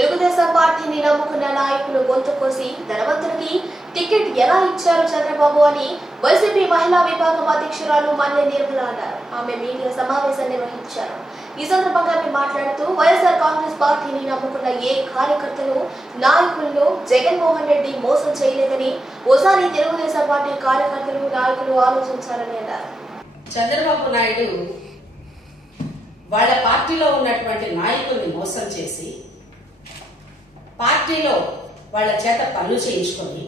తెలుగుదేశం పార్టీని నమ్ముకున్న నాయకులు గొంతు కోసి ధనవంతుడికి టికెట్ ఎలా ఇచ్చారు చంద్రబాబు అని వైసీపీ మహిళా విభాగం అధ్యక్షురాలు మల్లె నిర్మల అన్నారు. ఆమె మీడియా సమావేశం నిర్వహించారు. ఈ సందర్భంగా ఆమె మాట్లాడుతూ వైఎస్ఆర్ కాంగ్రెస్ పార్టీని నమ్ముకున్న ఏ కార్యకర్తలు నాయకులను జగన్మోహన్ రెడ్డి మోసం చేయలేదని ఓసారి తెలుగుదేశం పార్టీ కార్యకర్తలు నాయకులు ఆలోచించాలని అన్నారు. చంద్రబాబు నాయుడు వాళ్ళ పార్టీలో ఉన్నటువంటి నాయకుల్ని మోసం చేసి పార్టీలో వాళ్ళ చేత పనులు చేయించుకొని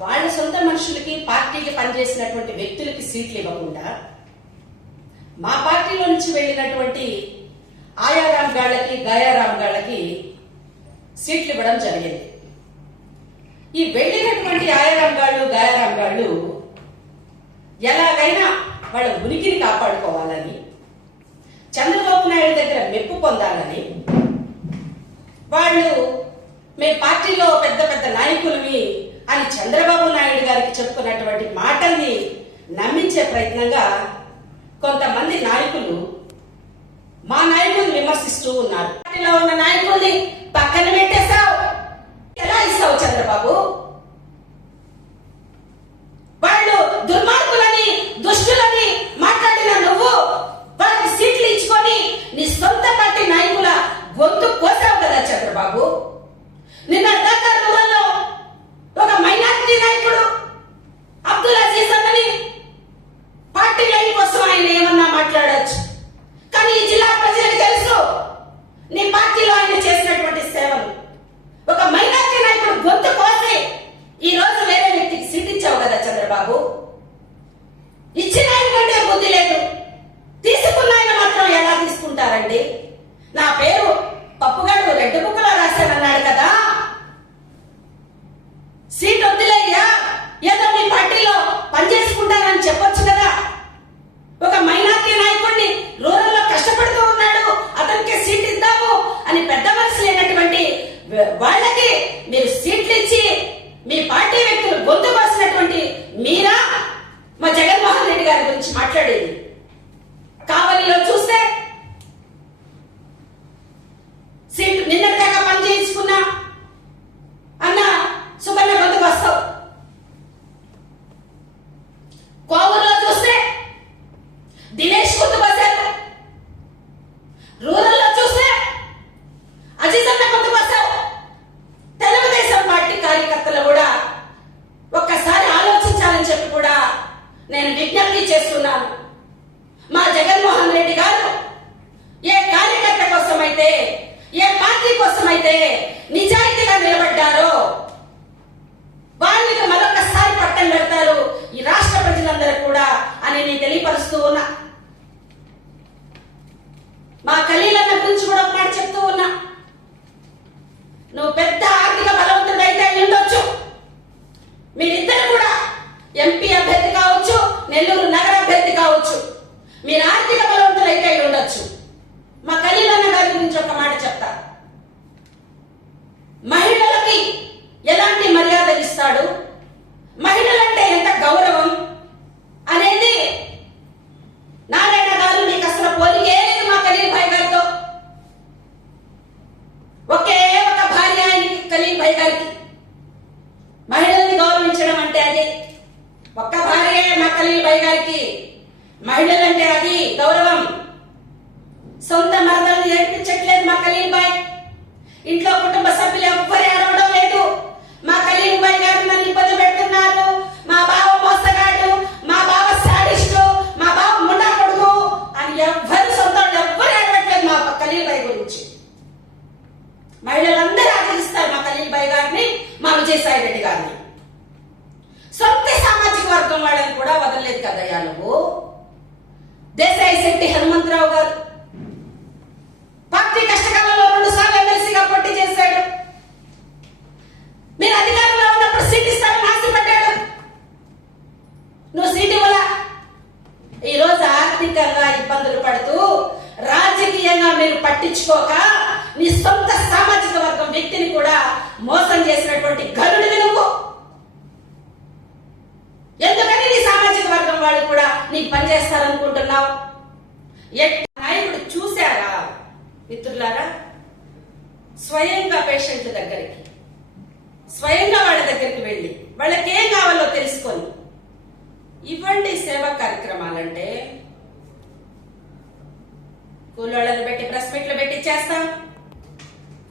వాళ్ళ సొంత మనుషులకి పార్టీకి పనిచేసినటువంటి వ్యక్తులకి సీట్లు ఇవ్వకుండా మా పార్టీలో నుంచి వెళ్ళినటువంటి ఆయారాం గాళ్ళకి గయారాం గాళ్ళకి సీట్లు ఇవ్వడం జరిగింది. ఈ వెళ్ళినటువంటి ఆయారాం గాళ్ళు గయారాం గాళ్ళు ఎలాగైనా వాళ్ళ ఉనికిని కాపాడుకోవాలని, చంద్రబాబు నాయుడు దగ్గర మెప్పు పొందాలని వాళ్ళు మేము పార్టీలో పెద్ద పెద్ద నాయకులమి అని చంద్రబాబు నాయుడు గారికి చెప్పుకున్నటువంటి మాటల్ని నమ్మించే ప్రయత్నంగా కొంతమంది నాయకులు మా నాయకులు విమర్శిస్తూ ఉన్నారు. పార్టీలో ఉన్న నాయకుల్ని పక్కన పెట్టేశావు, ఎలా ఇస్తావు చంద్రబాబు? వాళ్ళు దుర్మార్గులని దుష్టులని మాట్లాడిన నువ్వు వాళ్ళకి సీట్లు ఇచ్చుకొని నీ సొంత పార్టీ నాయకుల గొంతు కోసావు కదా చంద్రబాబు. నిన్న రూరల్లో ఒక మైనారిటీ నాయకుడు అబ్దుల్ అజీజ్ అన్నని పార్టీ లైన్ కోసం ఆయన ఏమన్నా మాట్లాడచ్చు, కానీ ఈ జిల్లా ప్రజలకు తెలుసు నీ పార్టీలో ఆయన చేసినటువంటి సేవలు. ఒక మైనారిటీ నాయకుడు గొంతు కోసి ఈ రోజు వేరే వ్యక్తికి సీట్ ఇచ్చావు కదా చంద్రబాబు. ఇచ్చిన ఆయన కంటే బుద్ధి లేదు, తీసుకున్న ఆయన మాత్రం ఎలా తీసుకుంటారండి? నా పేరు పప్పుగాడు రెడ్ బుక్ లో రాశానన్నాడు కదా, సీట్ వద్దులేయ్యా, ఏదో మీ పార్టీలో పనిచేసుకుంటానని చెప్పొచ్చు కదా. ఒక మైనార్టీ నాయకుడిని రూరల్లో కష్టపడుతూ ఉన్నాడు, అతనికి సీట్ ఇద్దాము అని పెద్ద మనసు లేనటువంటి వాళ్ళకి మీరు సీట్లు ఇచ్చి మీ పార్టీ వ్యక్తులు గొంతు కోసినటువంటి మీరా మా జగన్మోహన్ రెడ్డి గారి గురించి మాట్లాడేది? కావలిలో చూస్తే సీట్ నిన్నటిదాకా పని చేయించుకున్నా అన్న సుకన్య గొంతుకు వస్తావు. కోవూరులో చూస్తే దినేష్ గొంతుకు వస్తావు. రూరల్లో చూస్తే అజీజ్ అన్న గొంతుకు వస్తావు. తెలుగుదేశం పార్టీ కార్యకర్తలు కూడా ఒక్కసారి ఆలోచించాలని చెప్పి కూడా నేను విజ్ఞప్తి చేస్తున్నాను. మా జగన్మోహన్ రెడ్డి గారు ఏ కార్యకర్త కోసమైతే, ఏ పార్టీ కోసమైతే నిజాయితీగా నిలబడ్డారో వాళ్ళకి మరొకసారి పట్టం పెడతారు ఈ రాష్ట్ర ప్రజలందరూ కూడా అని నేను తెలియపరుస్తూ ఉన్నా. మా ఖలీలన్న గురించి కూడా ఒక మాట చెప్తూ ఉన్నా. నువ్వు పెద్ద ఆర్థిక బలవంతుడైతే ఉండొచ్చు, మీరిద్దరు కూడా ఎంపీ అభ్యర్థి కావచ్చు, నెల్లూరు నగర అభ్యర్థి కావచ్చు, మీరు ఆర్థిక బలవంతులైతే ఉండొచ్చు. మా ఖలీలన్న గారి గురించి ఒక మాట చెప్తా. మహిళలకి ఎలాంటి మర్యాద ఇస్తాడు, మహిళలంటే ఎంత గౌరవం అనేది నారాయణ గారు నీకు అసలు పోలికే లేదు మా ఖలీల్ భాయ్ గారితో. ఒకే ఒక భార్య ఆయనకి, ఖలీల్ భాయ్ గారికి. మహిళల్ని గౌరవించడం అంటే అది ఒక్క భార్య మా ఖలీల్ భాయ్ గారికి. మహిళలంటే అది గౌరవం. సొంత మరదల్ని నేర్పించట్లేదు మా ఖలీల్ భాయ్. ఇంట్లో కుటుంబ సభ్యులు ఎవ్వరు ఏడవడం లేదు. మా ఖలీల్ భాయ్ గారు నన్ను ఇబ్బంది పెడుతున్నారు, మా బావ మోసగాడు, మా బావ సాడిస్టు, మా బావ ముండా కొడుకు అని ఎవ్వరు సొంతం ఎవ్వరు ఏడవట్లేదు మా ఖలీల్ భాయ్ గురించి. మహిళలందరూ ఆదరిస్తారు మా ఖలీల్ భాయ్ గారిని, మా విజయసాయి రెడ్డి గారిని. సొంత సామాజిక వర్గం వాళ్ళని కూడా వదలలేదు కదయ్యా నువ్వు. దేశాయి శెట్టి హనుమంతరావు గారు పార్టీ కష్టకాలంలో 2 సార్లు ఎమ్మెల్సీగా పోటీ చేశాడు. మీరు అధికారంలో ఉన్నప్పుడు సీట్ ఇస్తారని ఆశపడ్డాడు, నువ్వు సీట్ ఇవ్వలా. ఈ రోజు ఆర్థికంగా ఇబ్బందులు పడుతూ రాజకీయంగా మీరు పట్టించుకోక నీ సొంత సామాజిక వర్గం వ్యక్తిని కూడా మోసం చేసినటువంటి గరుడివి నువ్వు. ఎందుకని నీ సామాజిక వర్గం వాళ్ళు కూడా నీకు పనిచేస్తారనుకుంటున్నావు? నాయకుడు చూశారా మిత్రులారా? స్వయంగా పేషెంట్ల దగ్గరికి, స్వయంగా వాళ్ళ దగ్గరికి వెళ్ళి వాళ్ళకి ఏం కావాలో తెలుసుకొని ఇవ్వండి సేవా కార్యక్రమాలంటే కూలోళ్ళని పెట్టి ప్రెస్ మీట్లు పెట్టి చేస్తాం,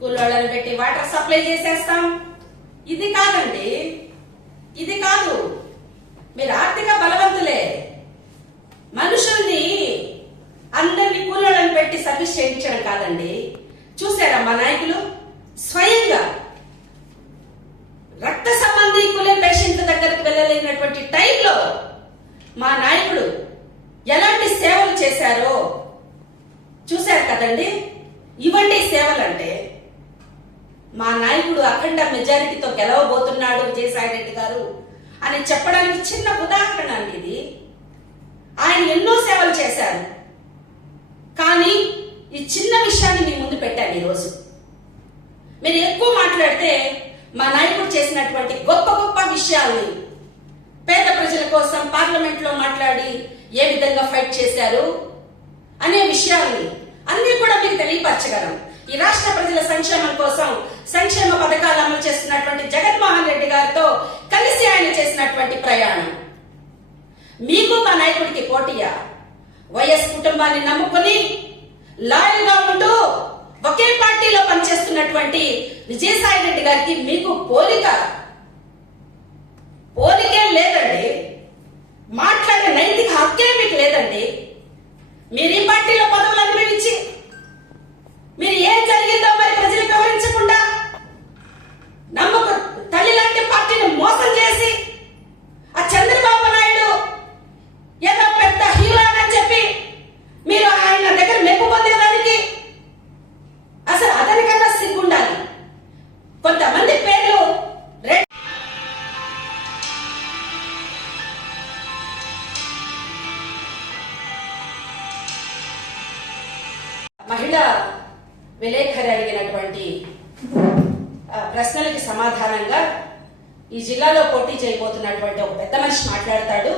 కూలోళ్ళని పెట్టి వాటర్ సప్లై చేసేస్తాం. ఇది కాదండి, ఇది కాదు. మీరు ఆర్థిక బలవంతులే. మనుషుల్ని అందరినీ కూలోళ్ళని పెట్టి సర్వీస్ చేయించడం కాదండి. చూసారా మా నాయకులు స్వయంగా రక్త సంబంధీకులే పేషెంట్ల దగ్గరికి వెళ్ళలేనటువంటి టైంలో మా నాయకుడు ఎలాంటి సేవలు చేశారో చూశారు కదండి. ఇవ్వండి సేవలంటే మా నాయకుడు అఖండ మెజారిటీతో గెలవబోతున్నాడు విజయసాయి రెడ్డి గారు అని చెప్పడానికి చిన్న ఉదాహరణ అండి ఇది. ఆయన ఎన్నో సేవలు చేశారు, కానీ ఈ చిన్న విషయాన్ని మీ ముందు పెట్టాను ఈరోజు. మీరు ఎక్కువ మాట్లాడితే మా నాయకుడు చేసినటువంటి గొప్ప గొప్ప విషయాల్ని, పేద ప్రజల కోసం పార్లమెంట్ లో మాట్లాడి ఏ విధంగా ఫైట్ చేశారు అనే విషయాల్ని అన్ని కూడా మీకు తెలియపరచగలం. ఈ రాష్ట్ర ప్రజల సంక్షేమం కోసం సంక్షేమ పథకాలు అమలు చేస్తున్నటువంటి జగన్మోహన్ రెడ్డి గారితో కలిసి ఆయన చేసినటువంటి ప్రయాణం. మీకు మా నాయకుడికి పోటీయా? వైఎస్ కుటుంబాన్ని నమ్ముకుని లాయల్ గా ఉంటూ ఒకే పార్టీలో పనిచేస్తున్నటువంటి విజయసాయి రెడ్డి గారికి మీకు పోలికే లేదండి. మాట్లాడే నైతిక హక్కే మీకు లేదండి. మీరు ఈ పార్టీలో పదవులు అనుభవించి మీరు ఏం జరిగిందో మరి ప్రజలకు వివరించకుండా నమ్మక తల్లి లాంటి పార్టీని మోసం చేసి ఆ చంద్రబాబు నాయుడు ఏదో పెద్ద హీరో అని చెప్పి మీరు ఆయన దగ్గర మెప్పు పొందేదానికి అసలు అతనికన్నా సిగ్గుండాలి. కొంతమంది పేర్లు మహిళా విలేకరి అడిగినటువంటి ప్రశ్నలకి సమాధానంగా ఈ జిల్లాలో పోటీ చేయబోతున్నటువంటి ఒక పెద్ద మనిషి మాట్లాడతాడు.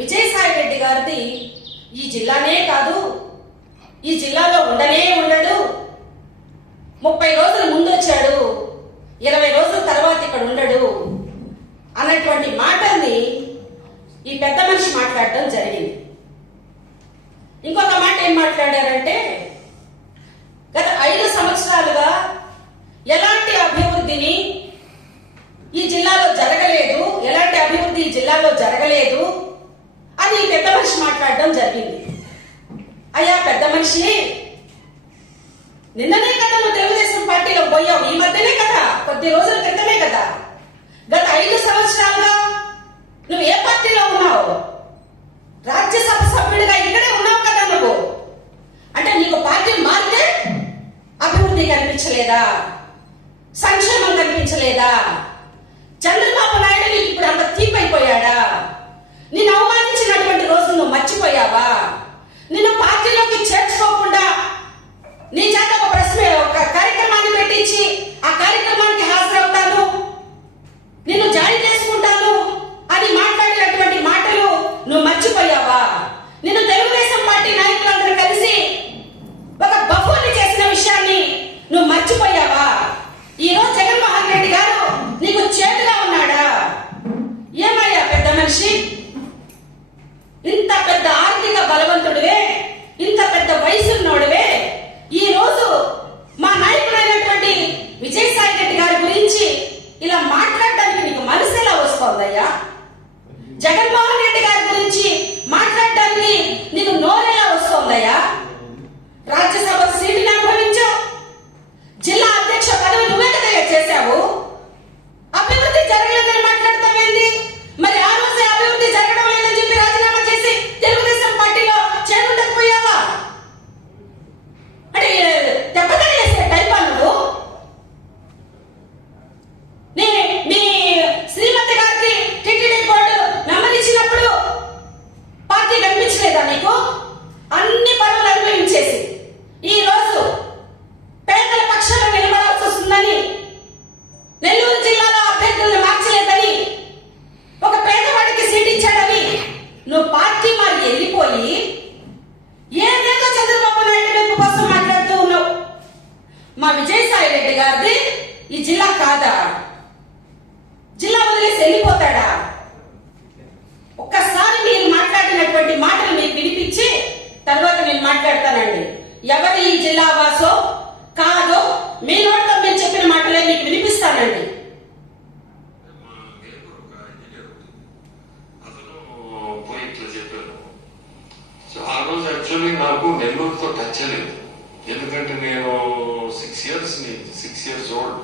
విజయసాయి రెడ్డి గారిది ఈ జిల్లానే కాదు, ఈ జిల్లాలో ఉండడు. 30 రోజుల ముందు వచ్చాడు, 20 రోజుల తర్వాత ఇక్కడ ఉండడు అన్నటువంటి మాటల్ని ఈ పెద్ద మనిషి మాట్లాడడం జరిగింది. ఇంకొక మాట ఏం మాట్లాడారంటే, గత 5 సంవత్సరాలుగా ఎలాంటి అభివృద్ధిని ఈ జిల్లాలో జరగలేదు, ఎలాంటి అభివృద్ధి ఈ జిల్లాలో జరగలేదు అని పెద్ద మనిషి మాట్లాడడం జరిగింది. అయ్యా పెద్ద మనిషి, నిన్ననే కదా నువ్వు తెలుగుదేశం పార్టీలో పోయావు, ఈ మధ్యనే కదా, కొద్ది రోజుల క్రితమే కదా. గత 5 సంవత్సరాలుగా నువ్వు ఏ పార్టీలో ఉన్నావు? రాజ్యసభ సభ్యుడిగా ఇక్కడే ఉన్నావు కదా నువ్వు. అంటే నీకు పార్టీ మారితే అభివృద్ధి కనిపించలేదా? సంక్షేమం కనిపించలేదా? చంద్రబాబు నాయుడు నీకు ఇప్పుడు అంత తీపైపోయాడా? నిన్ను అవమానించినటువంటి రోజు నువ్వు మర్చిపోయావా? నిన్ను పార్టీలోకి చేర్చుకోకుండా నీ చేత ఒక కార్యక్రమాన్ని పెట్టించి ఆ కార్యక్రమానికి హాజరవుతాను, నిన్ను జాయిన్ చేసుకుంటాను అని మాట్లాడినటువంటి మాటలు నువ్వు మర్చిపోయావా? నిన్ను తెలుగుదేశం పార్టీ నాయకులందరూ కలిసి ఒక బఫూని చేసిన విషయాన్ని నువ్వు మర్చిపోయావా? ఈ రోజు జగన్మోహన్ రెడ్డి గారు నీకు చేతుగా ఉన్నాడా? ఏమయ్యా పెద్ద మనిషి, ఇంత పెద్ద ఆర్థిక బలవంతుడివే, ఇంత పెద్ద మా విజయసాయి రెడ్డి గారిది ఈ జిల్లా కాదా? జిల్లా వదిలేసి వెళ్ళిపోతాడా? ఒక్కసారి మీరు మాట్లాడినటువంటి మాటలు మీకు వినిపించి తర్వాత నేను మాట్లాడతానండి. ఎవరు ఈ జిల్లా వాసో కాదో మీ నోటితో మీరు చెప్పిన మాటలే మీకు వినిపిస్తానండి. ఆ రోజు యాక్చువల్లీ నాకు నెల్లూరుతో టచ్ లేదు, ఎందుకంటే నేను 6 years old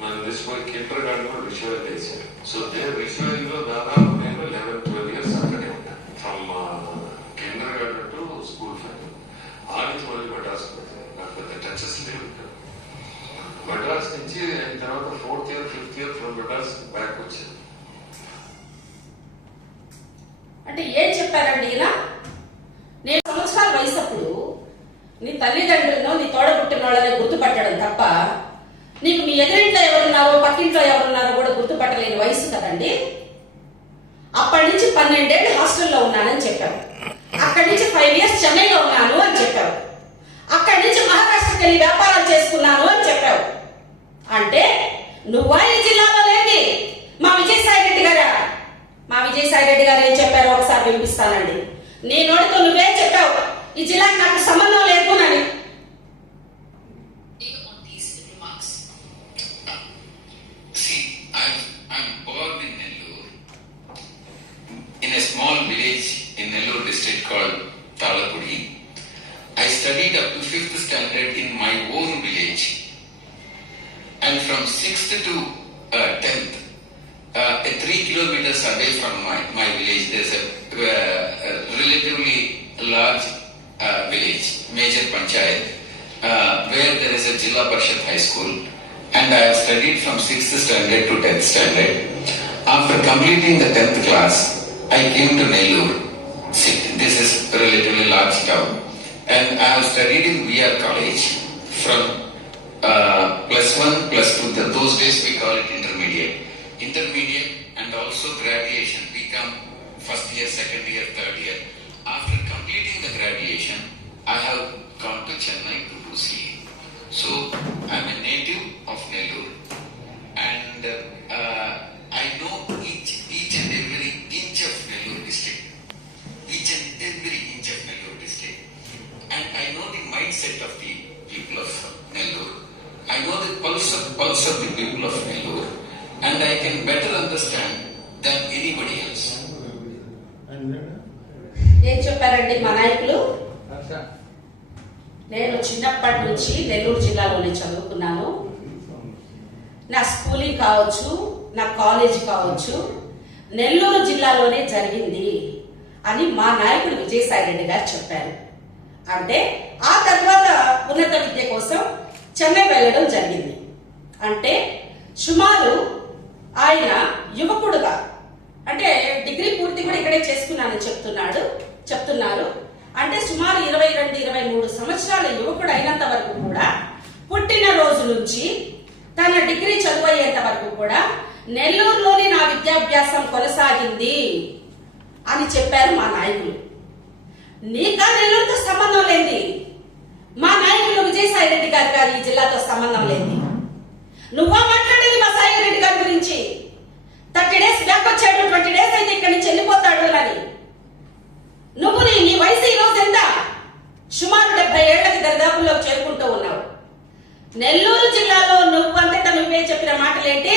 మన రిషువల్ కిండర్ గార్డెన్ రిషువల్ వేసాను. సో రిషువల్ లో దాదాపు నేను 11-12 years అక్కడే ఉంటాను. From Kinder garden to school friend. ఆ నుంచి మళ్ళీ మద్రాస్ నాకు పెద్ద టచెస్ లేవు. మద్రాస్ నుంచి అయిన తర్వాత 4th year 5th year from Madras back వచ్చాను. అంటే ఏం చెప్పారండి ఈయన? నేను సంవత్సరాల వయసు అప్పుడు నీ తల్లిదండ్రులను నీ తోడబుట్టిన వాళ్ళని గుర్తుపట్టడం తప్ప నీకు మీ ఎదురింట్లో ఎవరున్నారో పక్కింట్లో ఎవరున్నారో కూడా గుర్తుపట్టలేని వయసు కదండి. అప్పటి నుంచి 12 ఏళ్ళు హాస్టల్లో ఉన్నానని చెప్పావు. అక్కడి నుంచి 5 years చెన్నైలో ఉన్నాను అని చెప్పావు. అక్కడి నుంచి మహారాష్ట్రకి వెళ్ళి వ్యాపారాలు చేసుకున్నాను అని చెప్పావు. అంటే నువ్వా ఈ జిల్లాలో లేని మా విజయసాయి రెడ్డి గారా? మా విజయసాయి రెడ్డి గారు ఏం చెప్పారో ఒకసారి వినిపిస్తానండి. నీ నోటితో నువ్వేం చెప్పావు? ఈ జిల్లాకి నాకు సంబంధం లేదు అని. I'm born in Nellore, in a small village in Nellore district called Talapudi. I studied up to 5th standard in my own village, and from 6th to 10th, 3 kilometers away from my village, there's a relatively large village, major panchayat, where there is a Jilla Parishad High School, and I have studied from 6th standard to 10th standard. After completing the 10th class, I came to Nellore. This is a relatively large town, and I have studied in VR College from +1, +2. Those days we call it intermediate, and also graduation. We come first year, second year, third year. After completing the graduation, I have gone to Chennai to do CA. So I am a native of Nellore, and I know each and every inch of Nellore district, each and every inch of Nellore district, and I know the mindset of the people of Nellore. I know the pulse of the people of Nellore, and I can better understand than anybody else. ఏం చెప్పారండి మా నాయకులు? నేను చిన్నప్పటి నుంచి నెల్లూరు జిల్లాలోనే చదువుకున్నాను. నా స్కూలింగ్ కావచ్చు, నా కాలేజ్ కావచ్చు నెల్లూరు జిల్లాలోనే జరిగింది అని మా నాయకుడు విజయసాయి రెడ్డి గారు చెప్పారు. అంటే ఆ తర్వాత ఉన్నత విద్య కోసం చెన్నై వెళ్ళడం జరిగింది. అంటే సుమారు ఆయన యువకుడుగా, అంటే డిగ్రీ పూర్తి కూడా ఇక్కడే చేసుకున్నానని చెప్తున్నారు. అంటే సుమారు 22-23 సంవత్సరాల యువకుడు అయినంత వరకు కూడా, పుట్టిన రోజు నుంచి తన డిగ్రీ చదువయ్యేంత వరకు కూడా నెల్లూరులోని నా విద్యాభ్యాసం కొనసాగింది అని చెప్పారు మా నాయకులు. నీకా నెల్లూరుతో సంబంధం లేని మా నాయకులు విజయసాయి రెడ్డి గారు గారు ఈ జిల్లాతో సంబంధం లేని నువ్వా మాట్లాడేది మా సాయి రెడ్డి గారి గురించి? 30 days బ్యాక్ వచ్చాడు, 20 days అయితే ఇక్కడి నుంచి వెళ్ళిపోతాడు అని. నువ్వు నీ వయసు ఈ రోజు ఎంత? సుమారు 70 ఏళ్లకి దరిదాపుల్లో చేరుకుంటూ ఉన్నావు. నెల్లూరు జిల్లాలో నువ్వు అంతటా నువ్వే చెప్పిన మాటలేంటి?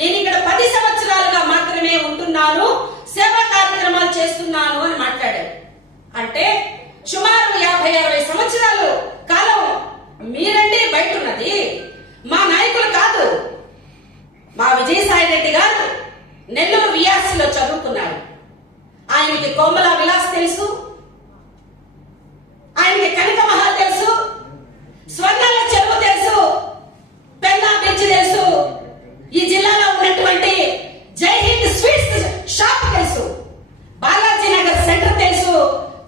నేను ఇక్కడ 10 సంవత్సరాలుగా మాత్రమే ఉంటున్నాను, సేవా కార్యక్రమాలు చేస్తున్నాను అని మాట్లాడాడు. అంటే సుమారు 50-60 సంవత్సరాలు కాలం మీరంటే బయట ఉన్నది, మా నాయకులు కాదు. మా విజయసాయి రెడ్డి గారు నెల్లూరు విఆర్సీలో చదువుకున్నారు. ఆయనకి కోమల విలాస్ తెలుసు, ఆయనకి కనక మహల్ తెలుసు, స్వర్ణాల చెరువు తెలుసు, పెన్నా బీచ్ తెలుసు, ఈ జిల్లాలో ఉన్నటువంటి జై హింద్ స్వీట్స్ షాప్ తెలుసు, బాలాజీ నగర్ సెంటర్ తెలుసు,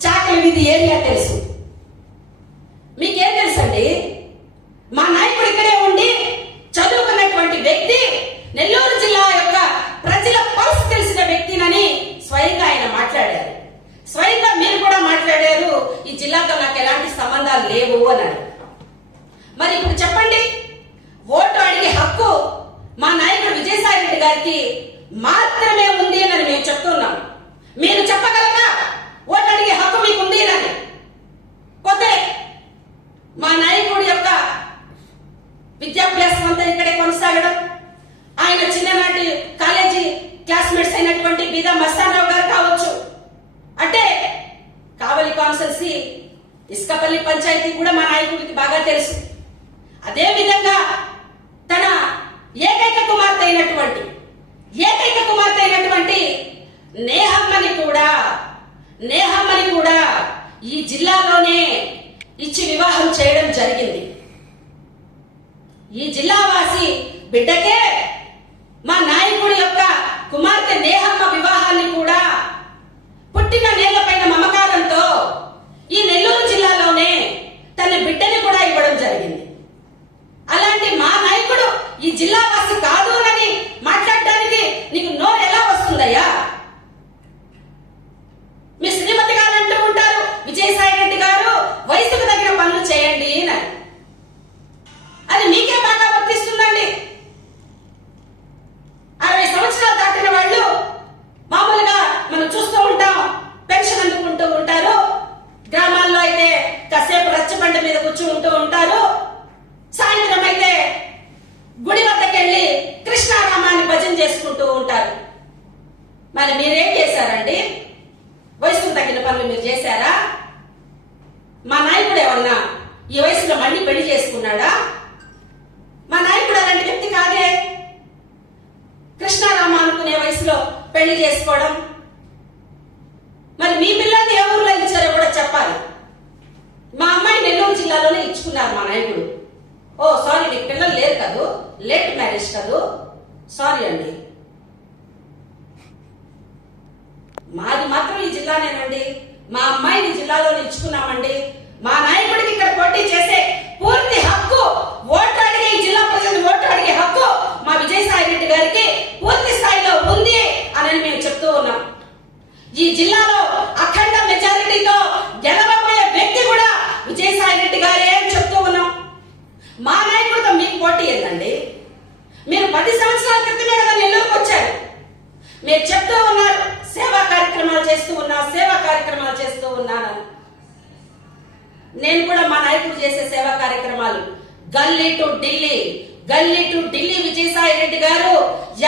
చాకలి వీధి ఏరియా తెలుసు. మీకేం తెలుసండి? మా నాయకుడు ఇక్కడే ఉండి చదువుకున్నటువంటి వ్యక్తి, నెల్లూరు జిల్లా యొక్క ప్రజల పల్స్ తెలిసిన వ్యక్తినని స్వయంగా ఆయన మాట్లాడారు. స్వయంగా మీరు కూడా మాట్లాడారు, ఈ జిల్లాతో నాకు ఎలాంటి సంబంధాలు లేవు అన్నారు. మరి ఇప్పుడు చెప్పండి, హక్కు మా నాయకుడు విజయసాయి రెడ్డి గారికి మాత్రమే ఉంది అని మేము చెప్తున్నాం. మీరు చెప్పగలరా ఓటు అడిగే హక్కు మీకు ఉంది అని? పోతే మా నాయకుడి యొక్క విద్యాభ్యాసం అంతా ఇక్కడే కొనసాగడం, ఆయన చిన్ననాటి కాలేజీ క్లాస్మేట్స్ అయినటువంటి బీదా మస్తానరావు గారు కావచ్చు, అంటే కావలి కాన్స్టెన్సీ ఇసుకపల్లి పంచాయతీ కూడా మా నాయకుడికి బాగా తెలుసు. అదే విధంగా తన ఏకైక కుమార్తె అయినటువంటి నేహమ్మని కూడా ఈ జిల్లాలోనే ఇచ్చి వివాహం చేయడం జరిగింది. ఈ జిల్లావాసి బిడ్డకే మా నాయకుడి యొక్క కుమార్తె నేహమ్మ వివాహాన్ని కూడా పుట్టిన నేలపైన మమకారంతో ఈ నెల్లూరు జిల్లాలోనే తన బిడ్డని కూడా ఇవ్వడం జరిగింది. అలాంటి మా నాయకుడు ఈ జిల్లావాసి కాదు అని మాట్లాడడానికి నీకు నోరు ఎలా వస్తుందయ్యా? మీ శ్రీమతి గారు అంటూ ఉంటారు విజయసాయి రెడ్డి గారు వయసుకు తగిన పనులు చేయండి అని. అది మీకే బాగా వర్తిస్తుందండి. 60 సంవత్సరాలు దాటిన వాళ్ళు మామూలుగా మనం చూస్తూ ఉంటాం, పెన్షన్ అందుకుంటూ ఉంటారు. గ్రామాల్లో అయితే కాసేపు రచ్చబండ మీద కూర్చుంటూ ఉంటారు. సాయంత్రం అయితే గుడి వద్దకు వెళ్ళి కృష్ణారామాన్ని భజన చేసుకుంటూ ఉంటారు. మరి మీరేం చేశారండి? వయసుకు తగిన పనులు మీరు చేశారా? మా నాయకుడు ఏమన్నా ఈ వయసులో మళ్ళీ పెళ్లి చేసుకున్నాడా? మా నాయకుడు అలాంటి వ్యక్తి కాదే. కృష్ణారామ అనుకునే వయసులో పెళ్లి చేసుకోవడం. మరి మీ పిల్లల్ని ఏ ఊర్లో ఇచ్చారో కూడా చెప్పాలి. మా అమ్మాయి నెల్లూరు జిల్లాలోనే ఇచ్చుకున్నారు మా నాయకుడు. ఓ సారీ, మీకు పిల్లలు లేరు కదూ, లేట్ మ్యారేజ్ కదూ, సారీ అండి. మాది మాత్రం ఈ జిల్లానేనండి. మా అమ్మాయిని జిల్లాలోనే ఇచ్చుకున్నామండి. మా నాయకుడికి ఇక్కడ పోటీ చేసే పూర్తి హక్కు, ఓటు అడిగే ఈ జిల్లా ప్రజలు ఓటు అడిగే హక్కు మా విజయసాయి రెడ్డి గారికి పూర్తి స్థాయిలో ఉంది అని మేము చెప్తూ ఉన్నాం. ఈ జిల్లాలో అఖండ మెజారిటీతో గెలవబోయే వ్యక్తి కూడా విజయసాయి రెడ్డి గారే అని చెప్తూ ఉన్నాం. మా నాయకుడితో మీకు పోటీ ఏందండి? మీరు 10 సంవత్సరాల క్రితమే కదా నెల్లూరుకు వచ్చారు. మీరు చెప్తూ ఉన్నారు సేవా కార్యక్రమాలు చేస్తూ ఉన్నానని. నేను కూడా మా నాయకుడు చేసే సేవా కార్యక్రమాలు గల్లీ టు ఢిల్లీ విజయసాయి రెడ్డి గారు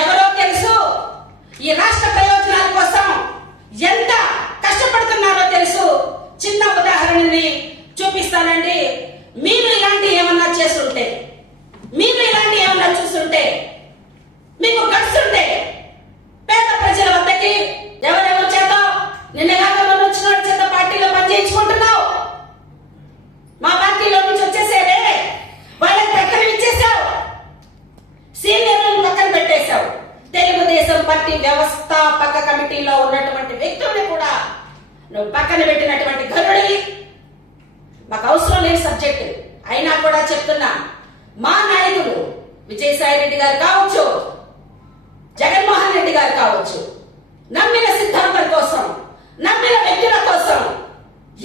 ఎవరో తెలుసు. ఈ రాష్ట్ర ప్రయోజనాల కోసం ఎంత కష్టపడుతున్నారో తెలుసు. చిన్న ఉదాహరణని చూపిస్తానండి. మీరు ఇలాంటి ఏమన్నా చేస్తుంటే, చూస్తుంటే, మీకు గడుస్తుంటే పేద ప్రజల వద్దకి ఎవరెవరు చేత నిన్నగాక మనం వచ్చిన చేత పార్టీలో పనిచేయించుకుంటున్నావు. మా పార్టీలో నుంచి వచ్చేసేదే వాళ్ళకి పక్కన ఇచ్చేసావు. సీనియర్లను పక్కన పెట్టేశావు. తెలుగుదేశం పార్టీ వ్యవస్థాపక కమిటీలో ఉన్నటువంటి వ్యక్తుల్ని కూడా నువ్వు పక్కన పెట్టినటువంటి గరుడివి. మాకు అవసరం లేని సబ్జెక్టు అయినా కూడా చెప్తున్నా, మా నాయకులు విజయసాయి రెడ్డి గారు కావచ్చు, జగన్మోహన్ రెడ్డి గారు కావచ్చు, నమ్మిన సిద్ధాంతం కోసం, నమ్మిన వ్యక్తుల కోసం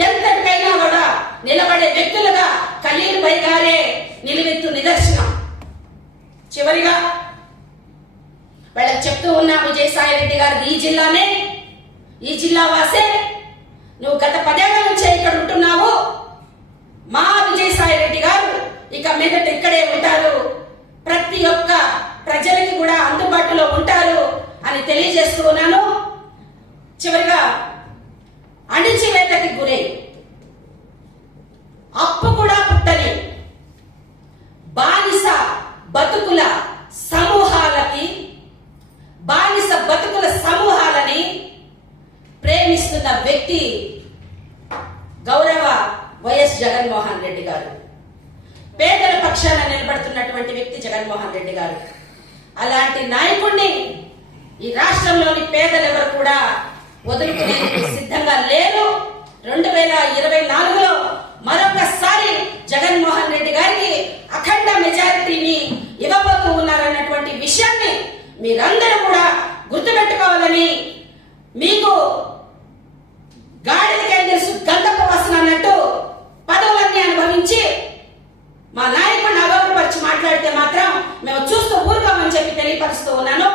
ఎంతటికైనా కూడా నిలబడే వ్యక్తులుగా ఖలీల్ భాయ్ గారే నిలువెత్తు నిదర్శనం. చివరిగా వాళ్ళకి చెప్తూ ఉన్నా, విజయసాయి రెడ్డి గారు ఈ జిల్లా వాసే. నువ్వు గత 10 ఏళ్ల నుంచే ఇక్కడ ఉంటున్నావు. మా విజయసాయి రెడ్డి గారు ఇక మీదట ఇక్కడే ఉంటారు, ప్రతి ఒక్క ప్రజలకి కూడా అందుబాటులో ఉంటారు అని తెలియజేస్తూ ఉన్నాను. చివరిగా అణిచివేతకి గురై అప్పు కూడా పుట్టని బానిస బతుకుల సమూహాలని ప్రేమిస్తున్న వ్యక్తి గౌరవ వైఎస్ జగన్మోహన్ రెడ్డి గారు. పేదల పక్షాన నిలబడుతున్నటువంటి వ్యక్తి జగన్మోహన్ రెడ్డి గారు. అలాంటి నాయకుడిని ఈ రాష్ట్రంలోని పేదలెవరు కూడా వదులుకునేందుకు సిద్ధంగా లేరు. 2024లో మరొకసారి జగన్మోహన్ రెడ్డి గారికి అఖండ మెజారిటీని ఇవ్వబోతూ ఉన్నారన్నటువంటి విషయాన్ని మీరందరూ కూడా గుర్తుపెట్టుకోవాలని, మీకు గాడిదకేం తెలుసు గంధపు వాసన అన్నట్టు పదవులన్నీ అనుభవించి మా నాయకుడిని అగౌరవపరిచి మాట్లాడితే మాత్రం మేము చూస్తూ చెప్పి తెలియపరుస్తూ ఉన్నాను.